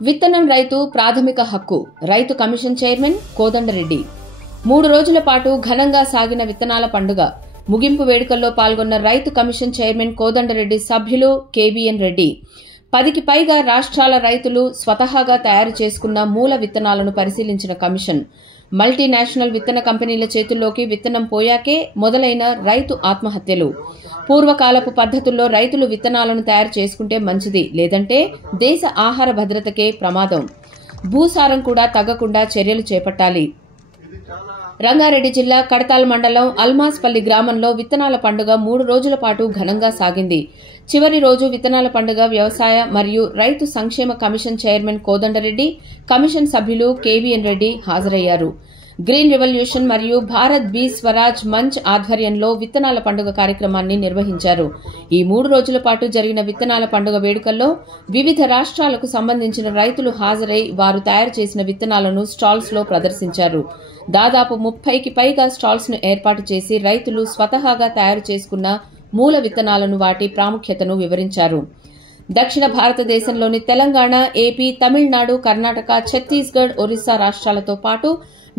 విత్తనం రైతు ప్రాథమిక హక్కు రైతు కమిషన్ చైర్మన్ కోదండరెడ్డి 3 రోజుల పాటు ఘనంగా సాగిన విత్తనాల పండుగ ముగింపు వేడుకల్లో పాల్గొన్న రైతు కమిషన్ చైర్మన్ కోదండరెడ్డి సభ్యులు కేబీఎన్ రెడ్డి 10కి పైగా రాష్ట్రాల రైతులు స్వతహాగా తయారు చేసుకున్న మూల విత్తనాలను పరిశీలించిన కమిషన్ మల్టీనేషనల్ విత్తన కంపెనీల చేతుల్లోకి విత్తనం పోయాకే మొదలైన రైతు ఆత్మహత్యలు పూర్వకాలపు పద్ధతుల్లో రైతులు విత్తనాలను తయారు చేసుకుంటే మంచిది, లేదంటే దేశ ఆహార భద్రతకే ప్రమాదం. భూసారం కూడా తగ్గకుండా చర్యలు చేపట్టాలి. రంగారెడ్డి జిల్లా కడతాల్ మండలం అల్మాస్పల్లి గ్రామంలో విత్తనాల పండుగ 3 రోజుల పాటు ఘనంగా సాగింది. చివరి రోజు విత్తనాల పండుగ వ్యవసాయ మరియు రైతు సంక్షేమ కమిషన్ చైర్మన్ కోదండరెడ్డి, కమిషన్ సభ్యులు కేవీఎన్ రెడ్డి హాజరయ్యారు. గ్రీన్ రెవల్యూషన్ మరియు భారత్ బీ స్వరాజ్ మంచ్ ఆధ్వర్యంలో విత్తనాల పండుగ కార్యక్రమాన్ని నిర్వహించారు. ఈ 3 రోజుల పాటు జరిగిన విత్తనాల పండుగ వేడుకల్లో వివిధ రాష్ట్రాలకు సంబంధించిన రైతులు హాజరై వారు తయారు చేసిన విత్తనాలను స్టాల్స్ లో ప్రదర్శించారు. దాదాపు 30కి పైగా స్టాల్స్ ను ఏర్పాటు చేసి రైతులు స్వతహాగా తయారు చేసుకున్న మూల విత్తనాలను వాటి ప్రాముఖ్యతను వివరించారు. దక్షిణ భారతదేశంలోని తెలంగాణ, ఏపీ, తమిళనాడు, కర్ణాటక, ఛత్తీస్గఢ్, ఒరిస్సా రాష్ట్రాలతో పాటు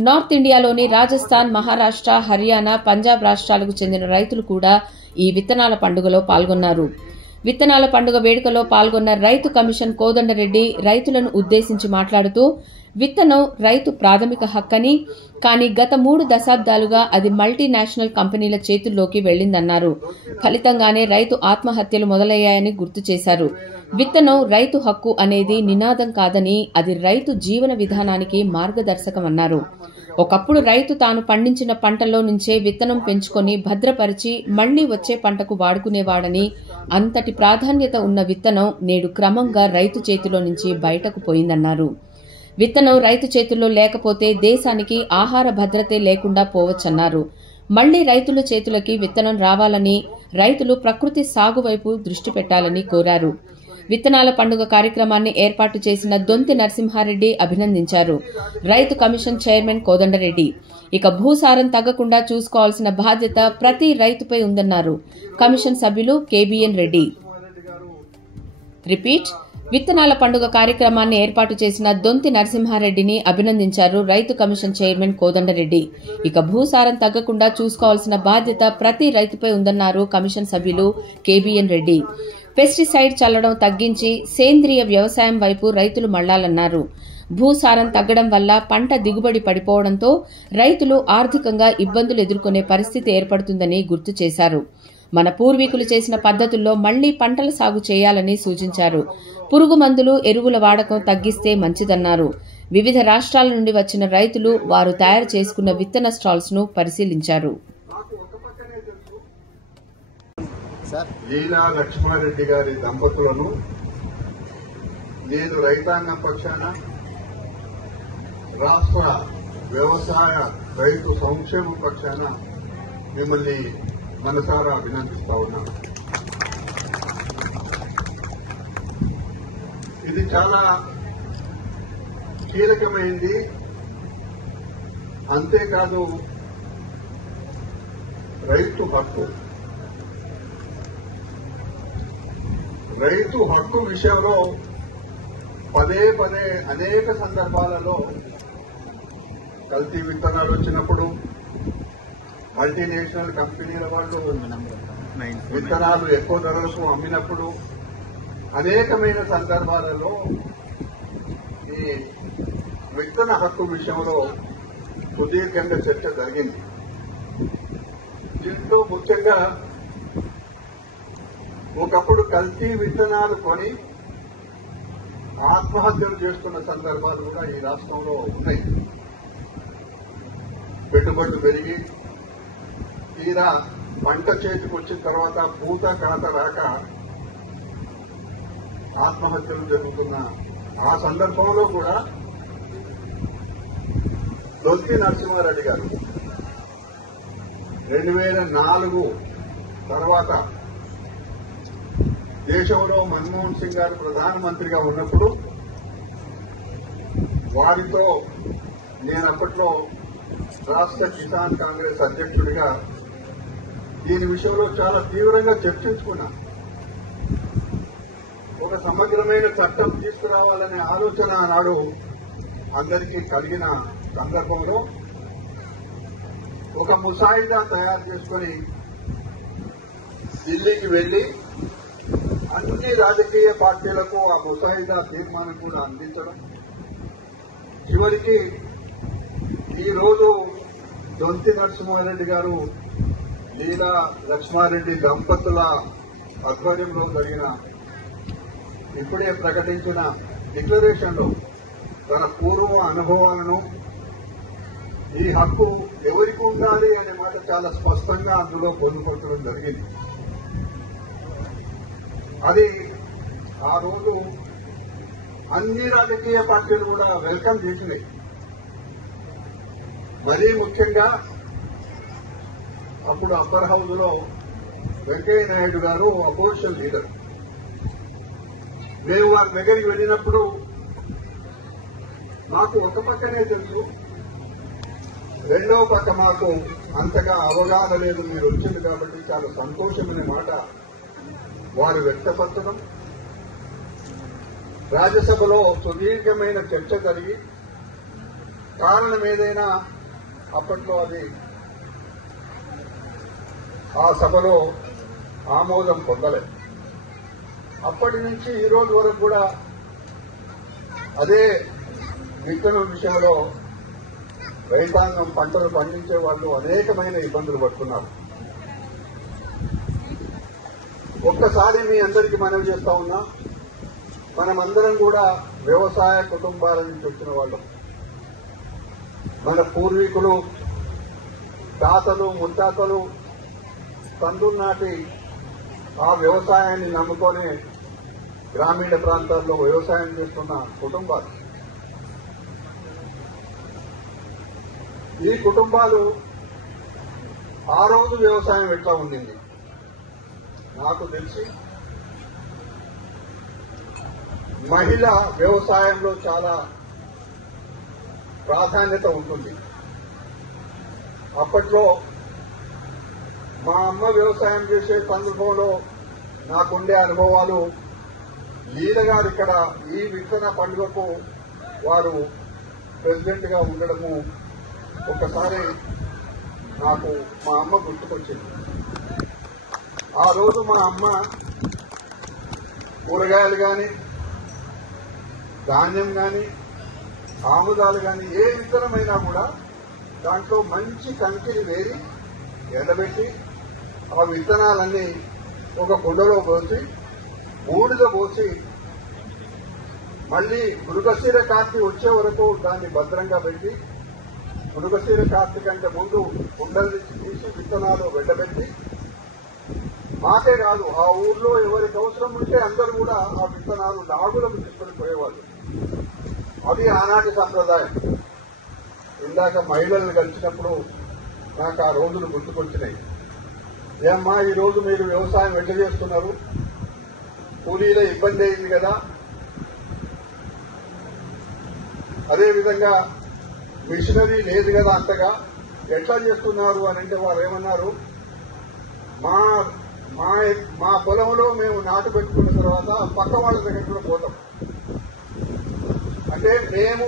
నార్త్ ఇండియాలోని రాజస్థాన్, మహారాష్ట్ర, హర్యానా, పంజాబ్ రాష్ట్రాలకు చెందిన రైతులు కూడా ఈ విత్తనాల పండుగలో పాల్గొన్నారు. విత్తనాల పండుగ వేడుకలో పాల్గొన్న రైతు కమిషన్ కోదండరెడ్డి రైతులను ఉద్దేశించి మాట్లాడుతూ విత్తనం రైతు ప్రాథమిక హక్కని, కానీ గత 3 దశాబ్దాలుగా అది మల్టీనేషనల్ కంపెనీల చేతుల్లోకి వెళ్లిందన్నారు. ఫలితంగానే రైతు ఆత్మహత్యలు మొదలయ్యాయని గుర్తు చేశారు. విత్తనం రైతు హక్కు అనేది నినాదం కాదని, అది రైతు జీవన విధానానికి మార్గదర్శకమన్నారు. ఒకప్పుడు రైతు తాను పండించిన పంటల్లో నుంచే విత్తనం పెంచుకొని భద్రపరిచి మళ్లీ వచ్చే పంటకు వాడుకునేవాడని, అంతటి ప్రాధాన్యత ఉన్న విత్తనం నేడు క్రమంగా రైతు చేతిలో నుంచి బయటకు పోయిందన్నారు. విత్తనం రైతు చేతుల్లో లేకపోతే దేశానికి ఆహార భద్రతే లేకుండా పోవచ్చన్నారు. మళ్లీ రైతుల చేతులకి విత్తనం రావాలని, రైతులు ప్రకృతి సాగు వైపు దృష్టి పెట్టాలని కోరారు. విత్తనాల పండుగ కార్యక్రమాన్ని ఏర్పాటు చేసిన దొంతి నరసింహారెడ్డి అభినందించారు. రైతు కమిషన్ చైర్మన్ కోదండరెడ్డి ఇక భూసారం తగ్గకుండా చూసుకోవాల్సిన బాధ్యత ప్రతి రైతుపై ఉందన్నారు. కమిషన్ సభ్యులు కేబీఎన్ రెడ్డి. రిపీట్ విత్తనాల పండుగ కార్యక్రమాన్ని ఏర్పాటు చేసిన దొంతి నరసింహారెడ్డిని అభినందించారు రైతు కమిషన్ చైర్మన్ కోదండరెడ్డి. ఇక భూసారం తగ్గకుండా చూసుకోవాల్సిన బాధ్యత ప్రతి రైతుపై ఉందన్నారు కమిషన్ సభ్యులు కేబీఎన్ రెడ్డి. పెస్టిసైడ్ చల్లడం తగ్గించి సేంద్రియ వ్యవసాయం వైపు రైతులు మళ్లాలన్నారు. భూసారం తగ్గడం వల్ల పంట దిగుబడి పడిపోవడంతో రైతులు ఆర్థికంగా ఇబ్బందులు ఎదుర్కొనే పరిస్థితి ఏర్పడుతుందని గుర్తు చేశారు. మన పూర్వీకులు చేసిన పద్ధతుల్లో మళ్లీ పంటల సాగు చేయాలని సూచించారు. పురుగు మందులు, ఎరువుల వాడకం తగ్గిస్తే మంచిదన్నారు. వివిధ రాష్ట్రాల నుండి వచ్చిన రైతులు వారు తయారు చేసుకున్న విత్తన స్టాల్స్ ను పరిశీలించారు. లీలా లక్ష్మారెడ్డి గారి దంపతులను నేను రైతాంగం పక్షాన, రాష్ట్ర వ్యవసాయ రైతు సంక్షేమ పక్షాన మిమ్మల్ని మనసారా అభినందిస్తా ఉన్నాను. ఇది చాలా కీలకమైంది. అంతేకాదు రైతు హక్కు విషయంలో పదే అనేక సందర్భాలలో కల్తీ విత్తనాలు వచ్చినప్పుడు, మల్టీనేషనల్ కంపెనీల వాళ్ళు విత్తనాలు ఎక్కువ ధరలకు అమ్మినప్పుడు అనేకమైన సందర్భాలలో ఈ విత్తన హక్కు విషయంలో సుదీర్ఘంగా చర్చ జరిగింది. దీంట్లో ముఖ్యంగా ఒకప్పుడు కల్తీ విత్తనాలు కొని ఆత్మహత్యలు చేస్తున్న సందర్భాలు కూడా ఈ రాష్ట్రంలో ఉన్నాయి. పెట్టుబడులు పెరిగి తీరా పంట చేతికి వచ్చిన తర్వాత పూత కాత రాక ఆత్మహత్యలు జరుగుతున్న ఆ సందర్భంలో కూడా దొంతి నరసింహారెడ్డి గారు 2004 తర్వాత దేశంలో మన్మోహన్ సింగ్ గారు ప్రధానమంత్రిగా ఉన్నప్పుడు వారితో నేను అప్పట్లో రాష్ట్ర కిసాన్ కాంగ్రెస్ అధ్యక్షుడిగా దీని విషయంలో చాలా తీవ్రంగా చర్చించుకున్నా. ఒక సమగ్రమైన చట్టం తీసుకురావాలనే ఆలోచన ఆనాడు అందరికీ కలిగిన సందర్భంలో ఒక ముసాయిదా తయారు చేసుకుని ఢిల్లీకి వెళ్లి అన్ని రాజకీయ పార్టీలకు ఆ ముసాయిదా తీర్మానం కూడా అందించడం, చివరికి ఈరోజు దొంతి నరసింహారెడ్డి గారు లీలా లక్ష్మారెడ్డి దంపతుల ఆధ్వర్యంలో జరిగిన ఇప్పుడే ప్రకటించిన డిక్లరేషన్ లో తన పూర్వ అనుభవాలను ఈ హక్కు ఎవరికి ఉండాలి అనే మాట చాలా స్పష్టంగా అందులో పొందుపరచడం జరిగింది. అది ఆ రోజు అన్ని రాజకీయ పార్టీలు కూడా వెల్కమ్ చేసినాయి. మరీ ముఖ్యంగా అప్పుడు అప్పర్ హౌస్ లో వెంకయ్య నాయుడు గారు అపోజిషన్ లీడర్. మేము వారి దగ్గరికి వెళ్ళినప్పుడు మాకు ఒక పక్కనే తెలుసు, రెండో పక్క మాకు అంతగా అవగాహన లేదు. మీరు వచ్చింది కాబట్టి చాలా సంతోషమనే మాట వారు వ్యక్తపరచడం, రాజ్యసభలో సుదీర్ఘమైన చర్చ జరిగి కారణం ఏదైనా అప్పట్లో అది ఆ సభలో ఆమోదం పొందలేదు. అప్పటి నుంచి ఈ రోజు వరకు కూడా అదే విత్తనం విషయంలో రైతాంగం పంటలు పండించే వాళ్ళు అనేకమైన ఇబ్బందులు పడుతున్నారు. ఒక్కసారి మీ అందరికీ మనవి చేస్తా ఉన్నా, మనమందరం కూడా వ్యవసాయ కుటుంబాల నుంచి వచ్చిన వాళ్ళం. మన పూర్వీకులు, తాతలు, ముత్తాతలు తండ్రుల నాటి ఆ వ్యవసాయాన్ని నమ్ముకొని గ్రామీణ ప్రాంతాల్లో వ్యవసాయం చేస్తున్న కుటుంబాలు. ఈ కుటుంబాలు ఆ రోజు వ్యవసాయం ఎట్లా ఉండింది నాకు తెలిసి మహిళ వ్యవసాయంలో చాలా ప్రాధాన్యత ఉంటుంది. అప్పట్లో మా అమ్మ వ్యవసాయం చేసే సందర్భంలో నాకుండే అనుభవాలు, లీల గారు ఇక్కడ ఈ విత్తన పండుగకు వారు ప్రెసిడెంట్ గా ఉండడము ఒకసారి నాకు మా అమ్మ గుర్తుకొచ్చింది. ఆ రోజు మా అమ్మ కూరగాయలు కానీ, ధాన్యం కానీ, ఆముదాలు కానీ ఏ విత్తనమైనా కూడా దాంట్లో మంచి కంకిని వేరి ఎండబెట్టి ఆ విత్తనాలన్నీ ఒక కుండలో పోసి బూడిద పోసి మళ్లీ మృగశిర కార్తీ వచ్చే వరకు దాన్ని భద్రంగా పెట్టి మృగశిర కార్తీ కంటే ముందు కుండల్ని తీసి విత్తనాలు వెండబెట్టి మాకే కాదు ఆ ఊర్లో ఎవరికి అవసరం ఉంటే అందరూ కూడా ఆ విత్తనాలు లాగులకు తీసుకొని పోయేవాళ్ళు. అది ఆనాటి సంప్రదాయం. ఇందాక మహిళలను కలిసినప్పుడు నాకు ఆ రోజులు గుర్తుకొచ్చినాయి. ఏమ్మా ఈ రోజు మీరు వ్యవసాయం ఎట్లా చేస్తున్నారు, కూలీల ఇబ్బంది అయింది కదా, అదేవిధంగా మిషనరీ లేదు కదా అంతగా, ఎట్లా చేస్తున్నారు అని అంటే వారు ఏమన్నారు, మా పొలంలో మేము నాటు పెట్టుకున్న తర్వాత పక్క వాళ్ళ దగ్గర కూడా పోతాం. అంటే మేము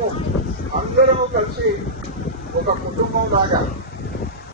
అందరము కలిసి ఒక కుటుంబం లాగా